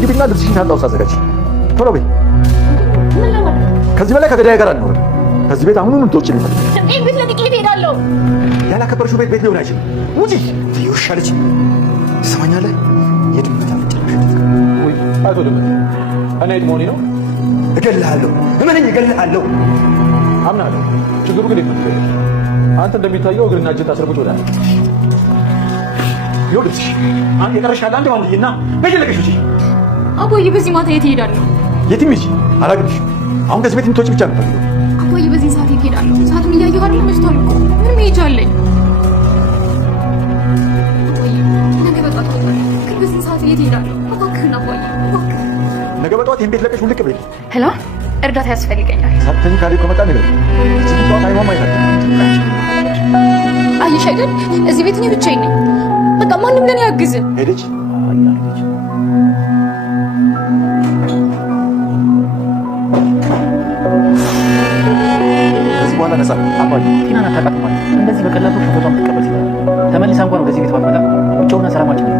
አሁን ግቢና ልብስሽን ሻንጣ ውስጥ አዘጋጅ። ቶሎ በይ። ከዚህ በላይ ከገዳይ ጋር አንኖርም። ከዚህ ቤት አሁኑን ትወጪልኝ። እኔ ቤት ለጥቂት እሄዳለሁ። ያላከበርሽው ቤት ሊሆን አይችልም። ውጪ ትይውሻ ልጅ ትሰማኛለህ? የድመት አፍንጫ ወይ አቶ ድመት፣ እኔ መሆኔ ነው። እገልሃለሁ፣ እመነኝ፣ እገልሃለሁ። አምናለሁ። ችግሩ ግን የት ነው? አንተ እንደሚታየው እግርና እጅ ታስረብቶ ወዳለ ይኸውልሽ፣ አንተ የቀረሽ ያለ አንድ ማንዬና በየለቀሽ ውጪ። አቦዬ በዚህ ማታ የት እሄዳለሁ? የትም ሂጂ፣ አላግድሽም። አሁን ከዚህ ቤት የምትወጪ ብቻ ነው የምፈልገው። አቦዬ በዚህ ሰዓት የት እሄዳለሁ? ሰዓቱን እያየሁ አይደል? መሽቷል እኮ ምንም መሄጃ አለኝ። አቦዬ ነገ በጠዋት እወጣለሁ፣ ግን በዚህ ሰዓት የት እሄዳለሁ? እባክህን አቦዬ፣ እባክህን። ነገ በጠዋት ይሄን ቤት ለቀሽ ውልቅ በይ። ሄሎ፣ እርዳታ ያስፈልገኛል። ሳትተኝ ካሌ ከመጣ ነገር እዚህ ጠዋት አይማማ ይላል። አየሽ አይደል? እዚህ ቤት እኔ ብቻዬን ነኝ። በቃ ማንም ለኔ ያግዝም። ሄደች ከዚህ በኋላ ነፃ አባዬ። ቲናን አታውቃትም ማለት እንደዚህ በቀላሉ ፎቶቷን ትቀበል ይችላል። ተመልሳ እንኳን ወደዚህ ቤት ባትመጣ ውጭ ሆና ሰላማችን ነው።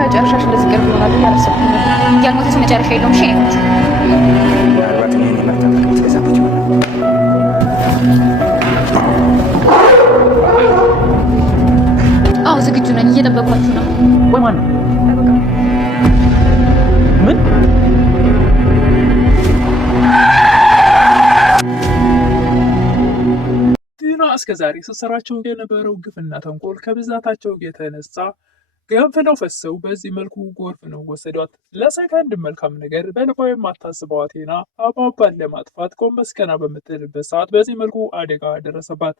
መጨረሻሽ እንደዚህ ቅርብ ይሆናል ብዬ አላሰብኩም ነበር። ያልሞተ ሰው መጨረሻ የለውም። እሺ አዎ ዝግጁ ነኝ። እየጠበኳችሁ ነው። ወይ ማን ነው? ምን ቲና እስከዛሬ ስትሰራቸው የነበረው ግፍና ተንኮል ከብዛታቸው የተነሳ ገንፍለው ፈሰው በዚህ መልኩ ጎርፍ ነው ወሰዷት። ለሰከንድ መልካም ነገር በልቧ የማታስበዋ ቲና አባባን ለማጥፋት ጎንበስ ቀና በምትልበት ሰዓት በዚህ መልኩ አደጋ ደረሰባት።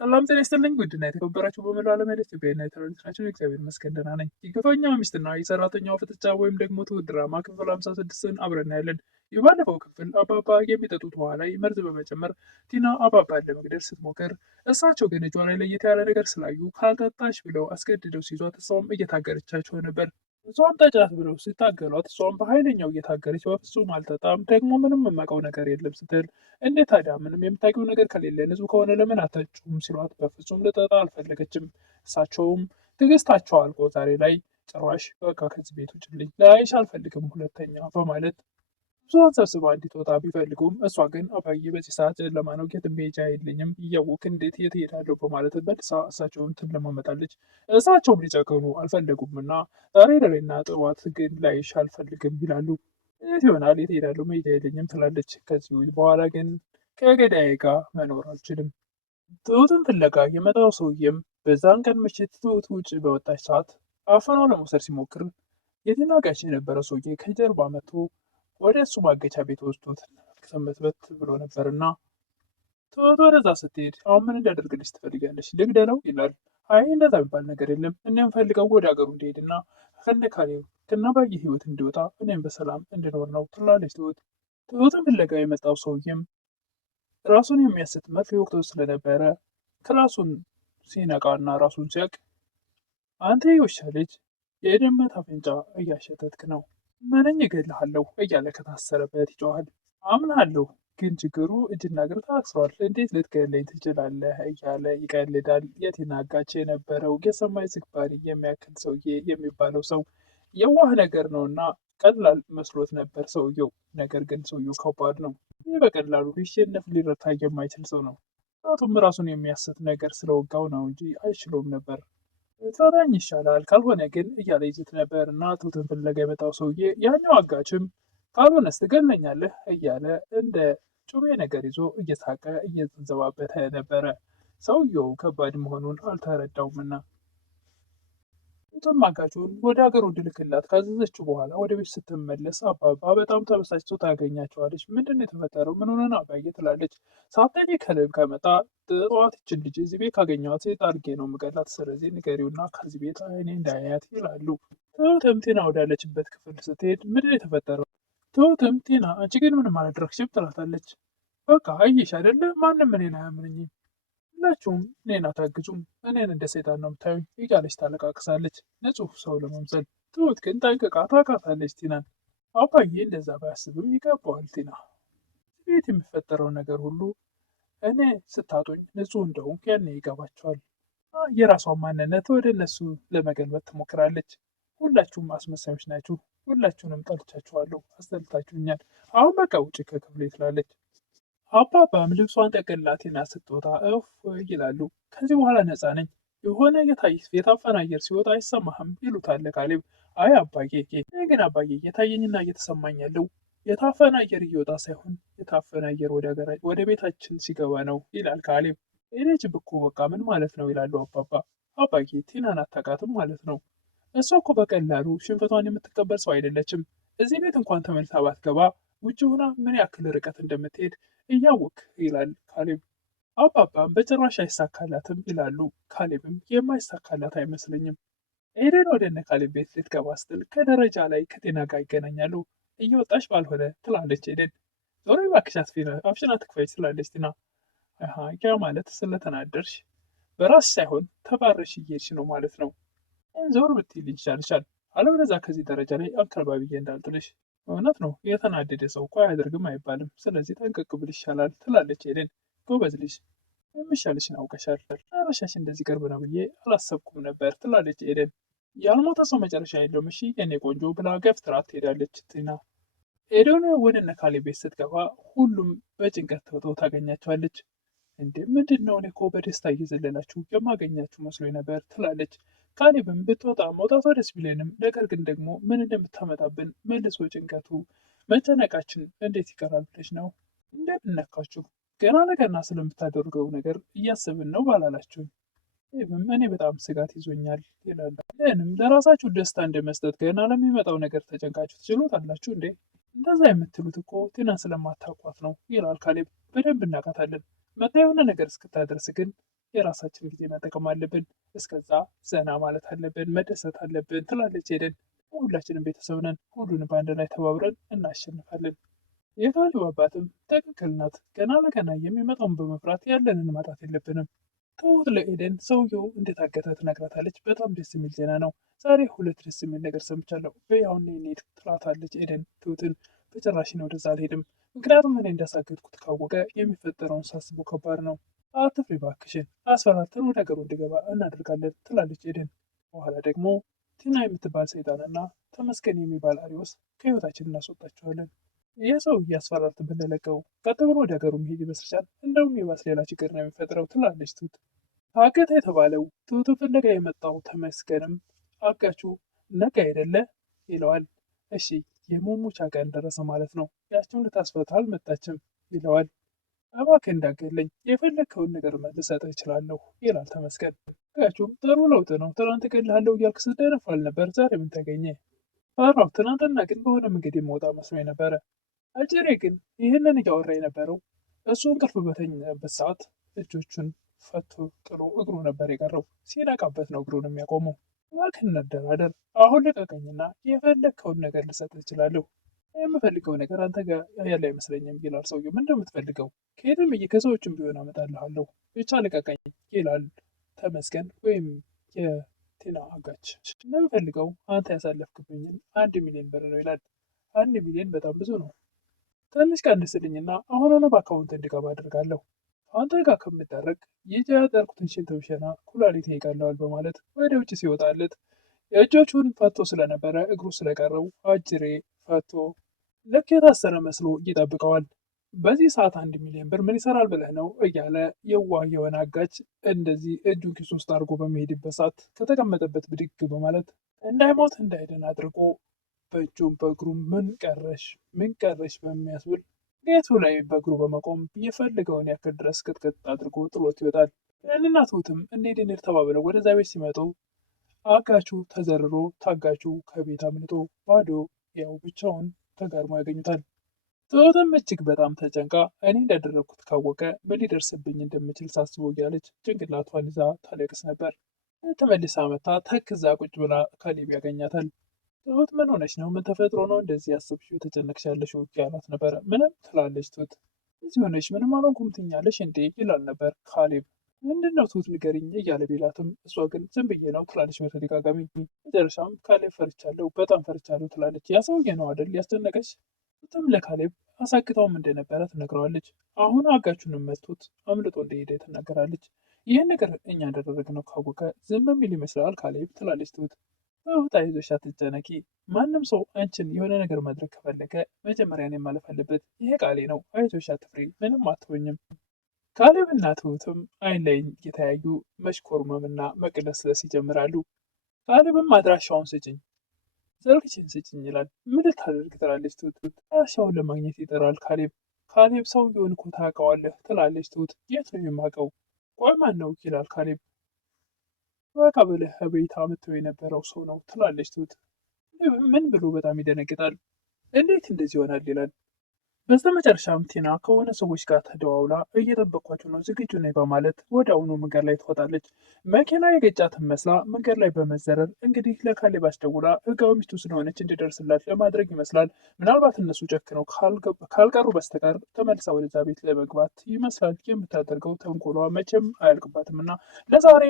ሰላም ጤና ይስጥልኝ። ውድና የተከበራችሁ በመላው ዓለም ያላችሁ ኢትዮጵያውያን ኤርትራውያን ናችሁ። እግዚአብሔር ይመስገን ደህና ነኝ። የግፈኛዋ ሚስትና የሰራተኛዋ ፍጥጫ ወይም ደግሞ ትሁት ድራማ ክፍል 56ን አብረን ያለን። የባለፈው ክፍል አባባ የሚጠጡት ውሃ ላይ መርዝ በመጨመር ቲና አባባን ለመግደል ስትሞክር እሳቸው ግን እጇ ላይ ለየት ያለ ነገር ስላዩ ካልጠጣሽ ብለው አስገድደው ሲይዟት እሷም እየታገረቻቸው ነበር። እሷም ጠጫት ብለው ሲታገሏት እሷም በኃይለኛው እየታገረች በፍጹም አልጠጣም፣ ደግሞ ምንም የማውቀው ነገር የለም ስትል፣ እንዴት ታዲያ ምንም የምታውቂው ነገር ከሌለ ንጹህ ከሆነ ለምን አታጭም ሲሏት በፍጹም ልጠጣ አልፈለገችም። እሳቸውም ትዕግስታቸው አልቆ ዛሬ ላይ ጭራሽ በቃ ከዚህ ቤት ውጭልኝ፣ ላይሽ አልፈልግም ሁለተኛ በማለት ብዙን ሰብስባ እንድትወጣ ቢፈልጉም እሷ ግን አባዬ በዚህ ሰዓት ጨለማ ነው፣ የትም መሄጃ የለኝም፣ እያወቅህ እንዴት የት እሄዳለሁ በማለት መልሳ እሳቸውን ትለማመጣለች። እሳቸውም ሊጨክኑ አልፈለጉም እና ዛሬ ደሬና ጥዋት ግን ላይሽ አልፈልግም ይላሉ። የት ይሆናል የት እሄዳለሁ መሄጃ የለኝም ትላለች። ከዚህ በኋላ ግን ከገዳዬ ጋር መኖር አልችልም። ትሁትን ፍለጋ የመጣው ሰውዬም በዛን ቀን ምሽት ትሁት ውጭ በወጣች ሰዓት አፈኖ ለመውሰድ ሲሞክር የቲና ጋሽ የነበረው ሰውዬ ከጀርባ መጥቶ ወደ እሱ ማገቻ ቤት ወስዶት ሰንበትበት ብሎ ነበርና ትሁት ወደዛ ስትሄድ አሁን ምን እንዳደርግልሽ ትፈልጊያለሽ? ልግደለው ይላል። አይ እንደዛ የሚባል ነገር የለም፣ እኔም ፈልገው ወደ ሀገሩ እንዲሄድና ከነካሌው ከናባዬ ህይወት እንዲወጣ እኔም በሰላም እንድኖር ነው ትላለች ትሁት። ትሁትን ፍለጋ የመጣው ሰውዬም ራሱን የሚያስት መርፌ ወቅቶ ስለነበረ ክላሱን ሲነቃና ራሱን ሲያቅ አንተ የውሻ ልጅ የድመት አፍንጫ እያሸተትክ ነው፣ ምንኝ እገልሃለሁ እያለ ከታሰረበት ይጮሃል። አምናለሁ ግን ችግሩ እጅና እግር ታስሯል፣ እንዴት ልትገለኝ ትችላለህ እያለ ይቀልዳል። የቲና ጋች የነበረው የሰማይ ዝግባሪ የሚያክል ሰውዬ የሚባለው ሰው የዋህ ነገር ነውና ቀላል መስሎት ነበር ሰውየው። ነገር ግን ሰውየው ከባድ ነው። ይህ በቀላሉ ሊሸነፍ ሊረታ የማይችል ሰው ነው። ራቱም ራሱን የሚያስት ነገር ስለወጋው ነው እንጂ አይችለውም ነበር። ትፈታኝ ይሻላል ካልሆነ ግን እያለ ይዝት ነበር እና ትሁትን ፍለጋ የመጣው ሰውዬ ያኛው አጋችም ካልሆነስ ትገለኛለህ እያለ እንደ ጩቤ ነገር ይዞ እየሳቀ እየተንዘባበተ ነበረ። ሰውየው ከባድ መሆኑን አልተረዳውምና ትሁትም አጋቹን ወደ ሀገሩ እንዲልክላት ካዘዘችው በኋላ ወደ ቤት ስትመለስ አባባ በጣም ተበሳጭቶ ታገኛቸዋለች። ምንድን የተፈጠረው? ምን ሆነን አባዬ ትላለች። ሳትጠይቅ ከልብ ከመጣ ጠዋት ይችን ልጅ እዚህ ቤት ካገኘኋት ሴት አድርጌ ነው የምገላት፣ ስለዚህ ንገሪውና ከዚህ ቤት አይኔ እንዳያያት ይላሉ። ትሁትም ቲና ወዳለችበት ክፍል ስትሄድ ምንድን የተፈጠረው? ትሁትም ቲና አንቺ ግን ምንም አላደረግሽም ትላታለች። በቃ አየሽ አይደለ ማንም እኔን አያምንኝም፣ ሁላችሁም እኔን አታግዙም፣ እኔን እንደ ሰይጣን ነው የምታዩኝ እያለች ታለቃቅሳለች ንጹሕ ሰው ለመምሰል። ትሁት ግን ጠንቅቃ ታውቃታለች ቲናን። አባዬ እንደዛ ባያስብም ይገባዋል። ቲና ቤት የሚፈጠረው ነገር ሁሉ እኔ ስታጡኝ ንጹሕ እንደሆንኩ ያኔ ይገባቸዋል። የራሷን ማንነት ወደ እነሱ ለመገልበጥ ትሞክራለች። ሁላችሁም አስመሳዮች ናችሁ። ሁላችሁንም ጠልቻችኋለሁ። አስጠልታችሁኛል። አሁን በቃ ውጭ ከክፍሌ ትላለች። አባባም ልብሷን ጠቅልላ ቲና ስትወጣ እፍ ይላሉ። ከዚህ በኋላ ነፃ ነኝ። የሆነ የታፈነ አየር ሲወጣ አይሰማህም? ይሉታል ካሌብ። አይ አባዬ፣ እኔ ግን አባዬ እየታየኝና እየተሰማኝ ያለው የታፈነ አየር እየወጣ ሳይሆን የታፈነ አየር ወደ ቤታችን ሲገባ ነው ይላል ካሌብ። ኤደን እኮ በቃ ምን ማለት ነው ይላሉ አባባ። አባዬ ቲናን አታውቃትም ማለት ነው። እሷ እኮ በቀላሉ ሽንፈቷን የምትቀበል ሰው አይደለችም። እዚህ ቤት እንኳን ተመልሳ ባትገባ ውጭ ሆና ምን ያክል ርቀት እንደምትሄድ እያወቅ ይላል ካሌብ። አባባም በጭራሽ አይሳካላትም ይላሉ። ካሌብም የማይሳካላት አይመስለኝም። ኤደን ወደ እነ ካሌብ ቤት ልትገባ ስትል ከደረጃ ላይ ከጤና ጋር ይገናኛሉ። እየወጣሽ ባልሆነ ትላለች ኤደን። ዞሮ እባክሽ አፍሽን አትክፈች ትላለች ቲና። ያ ማለት ስለተናደርሽ በራስሽ ሳይሆን ተባረሽ እየሄድሽ ነው ማለት ነው። ዞር ብትይ ይሻልሻል፣ አለበለዚያ ከዚህ ደረጃ ላይ አንከባብዬ እንዳልጥልሽ። እውነት ነው፣ የተናደደ ሰው እኮ አያደርግም አይባልም። ስለዚህ ጠንቀቅ ብል ይሻላል ትላለች ኤደን። ጎበዝ ልጅ፣ የሚሻልሽን አውቀሻል። መጨረሻሽ እንደዚህ ቅርብ ነው ብዬ አላሰብኩም ነበር ትላለች ኤደን። ያልሞተ ሰው መጨረሻ የለውም እሺ የኔ ቆንጆ ብላ ገፍትራት ትሄዳለች ቲና። ኤደን ወደ እነ ካሌብ ቤት ስትገባ ሁሉም በጭንቀት ተውጠው ታገኛቸዋለች። እንዴ ምንድን ነው? እኔ እኮ በደስታ እየዘለላችሁ የማገኛችሁ መስሎኝ ነበር ትላለች። ካሌብም ብትወጣ መውጣቷ ደስ ቢለንም ነገር ግን ደግሞ ምን እንደምታመጣብን መልሶ ጭንቀቱ መጨነቃችን እንዴት ይቀራል ብለሽ ነው? እንደምነካችሁ ገና ለገና ስለምታደርገው ነገር እያስብን ነው ባላላችሁ። እኔ በጣም ስጋት ይዞኛል ይላል። ይህንም ለራሳችሁ ደስታ እንደመስጠት ገና ለሚመጣው ነገር ተጨንቃችሁ ትችሉታላችሁ እንዴ? እንደዛ የምትሉት እኮ ቲናን ስለማታውቋት ነው ይላል ካሌብ። በደንብ እናውቃታለን። መታ የሆነ ነገር እስክታደርስ ግን የራሳችን ጊዜ መጠቀም አለብን። እስከዛ ዘና ማለት አለብን፣ መደሰት አለብን ትላለች ኤደን። ሁላችንም ቤተሰብ ነን፣ ሁሉንም በአንድ ላይ ተባብረን እናሸንፋለን። የካሌብ አባትም ትክክል ናት። ገና ለገና የሚመጣውን በመፍራት ያለንን ማጣት የለብንም። ትሁት ለኤደን ሰውየው እንደታገተ ትነግራታለች። በጣም ደስ የሚል ዜና ነው። ዛሬ ሁለት ደስ የሚል ነገር ሰምቻለሁ። በያሁን እንሂድ ትላታለች ኤደን ትሁትን። በጭራሽ ነው ወደዛ አልሄድም፣ ምክንያቱም እኔ እንዳሳገድኩት ካወቀ የሚፈጠረውን ሳስበው ከባድ ነው። አትፍሪ እባክሽን፣ አስፈራርተን ወደ ሀገሩ እንዲገባ እናደርጋለን ትላለች ኤደን። በኋላ ደግሞ ቲና የምትባል ሰይጣንና ተመስገን የሚባል አሪዎስ ከህይወታችን እናስወጣቸዋለን። ይህ ሰው እያስፈራርትን ብንለቀው ቀጥ ብሎ ወደ ሀገሩ መሄድ ይመስልሻል? እንደውም የባስ ሌላ ችግር ነው የሚፈጥረው ትላለች ትሁት። ታገተ የተባለው ትሁትን ፍለጋ የመጣው ተመስገንም አጋቹ ነገ አይደለ ይለዋል። እሺ የሙሙቻ ቀን ደረሰ ማለት ነው። ያችም ልታስፈታ አልመጣችም ይለዋል። እባክህ እንዳገለኝ የፈለግከውን ነገር ልሰጥህ እችላለሁ ይላል ተመስገን። አጋቹም ጥሩ ለውጥ ነው። ትናንት እገልሃለሁ እያልክ ስትደነፋል ነበር። ዛሬ ምን ተገኘ? ፈራሁ። ትናንትና ግን በሆነ መንገድ የመውጣ መስሎኝ ነበረ። አጭሬ ግን ይህንን እያወራ የነበረው እሱ እንቅልፍ በተኛበት ሰዓት እጆቹን ፈቶ ጥሎ እግሩ ነበር የቀረው። ሲነቃበት ነው እግሩን የሚያቆመው። እባክህ እንደራደር፣ አሁን ልቀቀኝና የፈለግከውን ነገር ልሰጥህ እችላለሁ። የምፈልገው ነገር አንተ ጋር ያለ አይመስለኝም ይላል ሰውየው። ምንድን ነው የምትፈልገው? ከየትም ከሰዎችም ቢሆን አመጣልሃለሁ፣ ብቻ ልቀቀኝ ይላል ተመስገን ወይም የቲና አጋች። እንደምፈልገው አንተ ያሳለፍክብኝን 1,000,000 ብር ነው ይላል። 1,000,000 በጣም ብዙ ነው። ትንሽ ቀንስልኝና አሁን ሆነ በአካውንት እንዲገባ አድርጋለሁ። አንተ ጋር ከምደረግ ይህ ያጠርኩትን ሽንት ብሸና ኩላሊት ይቀለዋል በማለት ወደ ውጭ ሲወጣለት የእጆቹን ፈቶ ስለነበረ እግሩ ስለቀረው አጅሬ ፈቶ ልክ የታሰረ መስሎ ይጠብቀዋል። በዚህ ሰዓት 1,000,000 ብር ምን ይሰራል ብለህ ነው እያለ የዋህ የሆነ አጋች እንደዚህ እጁን ኪሱ ውስጥ አድርጎ በሚሄድበት ሰዓት ከተቀመጠበት ብድግ በማለት እንዳይሞት እንዳይደን አድርጎ በእጁም በእግሩም ምን ቀረሽ በሚያስብል ቤቱ ላይ በእግሩ በመቆም የፈልገውን ያክል ድረስ ቅጥቅጥ አድርጎ ጥሎት ይወጣል። ያንና ትሁትም እንሂድ ተባብለው ወደዛ ቤት ሲመጡ አጋቹ ተዘርሮ ታጋቹ ከቤት አምልጦ ባዶ ያው ብቻውን ተጋድሞ ያገኙታል። ትሁትም እጅግ በጣም ተጨንቃ እኔ እንዳደረግኩት ካወቀ ምን ሊደርስብኝ እንደምችል ሳስበው እያለች ጭንቅላቷን ይዛ ታለቅስ ነበር። ተመልሳ መታ ተክዛ ቁጭ ብላ ካሌብ ያገኛታል። ትሁት ምን ሆነች ነው? ምን ተፈጥሮ ነው እንደዚህ ያሰብሽው የተጨነቅሽ ያለሽው ያላት ነበረ። ምንም ትላለች ትሁት። እዚህ ሆነች ምንም አልሆንኩም ትኛለሽ እንዴ ይላል ነበር ካሌብ። ምንድን ነው ትሁት ንገሪኝ እያለ ቢላትም እሷ ግን ዝም ብዬ ነው ትላለች በተደጋጋሚ። መጨረሻም ካሌብ ፈርቻለሁ፣ በጣም ፈርቻለሁ ትላለች። ያ ሰውዬ ነው አይደል ያስጨነቀች? ትሁትም ለካሌብ አሳክተውም እንደነበረ ትነግረዋለች። አሁን አጋቹንም መቶት አምልጦ እንደሄደ ትናገራለች። ይህን ነገር እኛ እንዳደረግነው ካወቀ ዝም የሚል ይመስላል ካሌብ ትላለች ትሁት። ትሁት አይዞሽ አትጨነቂ። ማንም ሰው አንቺን የሆነ ነገር ማድረግ ከፈለገ መጀመሪያ እኔን ማለፍ አለበት። ይሄ ቃሌ ነው። አይዞሽ አትፍሪ፣ ምንም አትሆኝም። ካሌብና ትሁትም አይን ላይ እየተያዩ መሽኮርመምና መቅለስለስ ይጀምራሉ። ካሌብም አድራሻውን ስጭኝ፣ ስልክሽን ስጭኝ ይላል። ምን ልታደርግ ትላለች ትሁት። አድራሻውን ለማግኘት ይጠራል ካሌብ። ካሌብ ሰውየውን እኮ ታውቀዋለህ ትላለች ትሁት። የት ነው የማውቀው? ቆይ ማን ነው ይላል ካሌብ። በቀበሌህ ቤት አምጥቶ የነበረው ሰው ነው ትላለች ትሁት። ምን ብሎ በጣም ይደነግጣል። እንዴት እንደዚህ ይሆናል ይላል። በስተመጨረሻም ቲና ከሆነ ሰዎች ጋር ተደዋውላ እየጠበቋቸው ነው ዝግጁ ነኝ በማለት ወደ አሁኑ መንገድ ላይ ትወጣለች። መኪና የገጫትን መስላ መንገድ ላይ በመዘረር እንግዲህ ለካሌብ አስደውላ ህጋዊ ሚስቱ ስለሆነች እንዲደርስላት ለማድረግ ይመስላል። ምናልባት እነሱ ጨክነው ካልቀሩ በስተቀር ተመልሳ ወደዛ ቤት ለመግባት ይመስላል። የምታደርገው ተንኮሏ መቼም አያልቅባትም እና ለዛሬ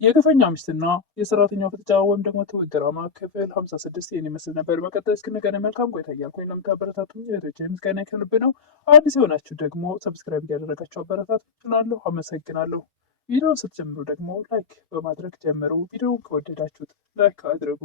የግፈኛ ሚስትና የሰራተኛው ፍጥጫ ወይም ደግሞ ትሁት ድራማ ክፍል 56 ይህን ይመስል ነበር። በቀጣይ እስክንገናኝ መልካም ቆይታ እያልኩኝ ለምታበረታቱኝ እህቶቼ ምስጋና ከልብ ነው። አዲስ የሆናችሁ ደግሞ ሰብስክራይብ እያደረጋችሁ አበረታቱ እላለሁ። አመሰግናለሁ። ቪዲዮውን ስትጀምሩ ደግሞ ላይክ በማድረግ ጀምሩ። ቪዲዮውን ከወደዳችሁት ላይክ አድርጉ።